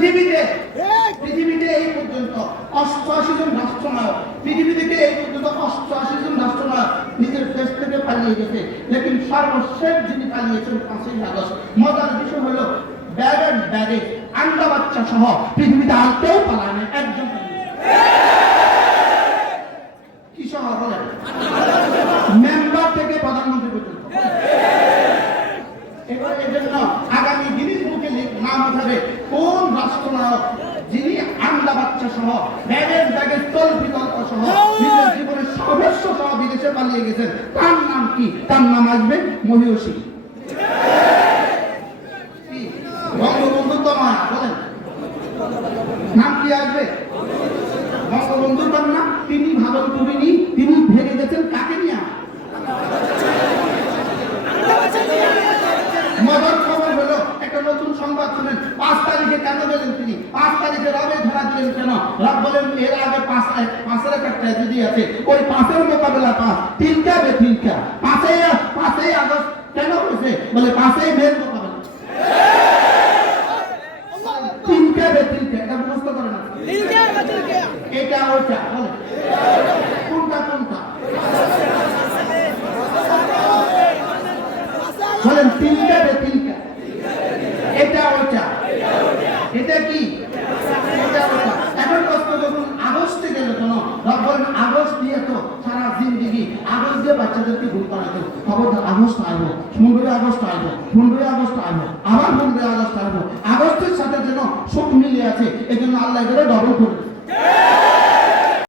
পৃথিবীতে পৃথিবীতে এই পর্যন্ত অষ্টআশি জন রাষ্ট্রনায়ক পৃথিবী থেকে এই পর্যন্ত অষ্টআশি জন রাষ্ট্রনায়ক নিজের দেশ থেকে পালিয়ে গেছে। লেকিন সর্বশেষ যিনি পালিয়েছেন পাঁচই আগস্ট মজার বিষয় হলো ব্যাগে আন্ডা বাচ্চা সহ পৃথিবীতে আর কেউ পালায় একজন কি সহ বলেন মেম্বার থেকে প্রধানমন্ত্রী পর্যন্ত এবার এর জন্য আগামী গিনিস বুকে লি- নাম উঠাবে কোন যিনি বাচ্চা সহ বিকল্প সহ নিজের জীবনের সর্বস্ব সহ বিদেশে পালিয়ে গেছেন। তার নাম কি? তার নাম আসবে মহিষী। বঙ্গবন্ধু তো মায়া বলেন। নাম কি আসবে? বঙ্গবন্ধুর কন্যা তিনি ভাগলপুরিনী তিনি ভেঙে গেছেন কাকে নিয়ে মজার খবর হলো একটা নতুন সংবাদ শুনেন পাঁচ তারিখে কেন গেলেন তিনি পাঁচ তারিখে রবে ধরা দিলেন কেন? রব বলেন এর আগে পাঁচ পাঁচের একটা ট্র্যাজেডি আছে ওই পাঁচের মোকাবেলা পাঁচ তিনটা বে তিনটা। পাঁচই পাঁচই আগস্ট কেন হয়েছে? বলে পাঁচই মের মোকাবেলা। তিনটা বে তিনটা এটা মুখস্থ করে না এটা ওইটা বলে কোনটা কোনটা? বলেন তিনটা বে তিনটা এটা ওইটা এটা কি এটা ওইটা এখন প্রশ্ন যখন আগস্টে গেল কেন রব বলেন আগস্ট দিয়ে তো সারা জিন্দিগি আগস্ট দিয়ে বাচ্চাদেরকে ভুল করাতো খবরদার আগস্ট আসব, পনেরোই আগস্ট আসব, পনেরোই আগস্ট আসব, আবার পনেরোই আগস্ট আসব আগস্টের সাথে যেন সব মিলিয়ে আছে এই জন্য আল্লাহ এদের ডবল করে।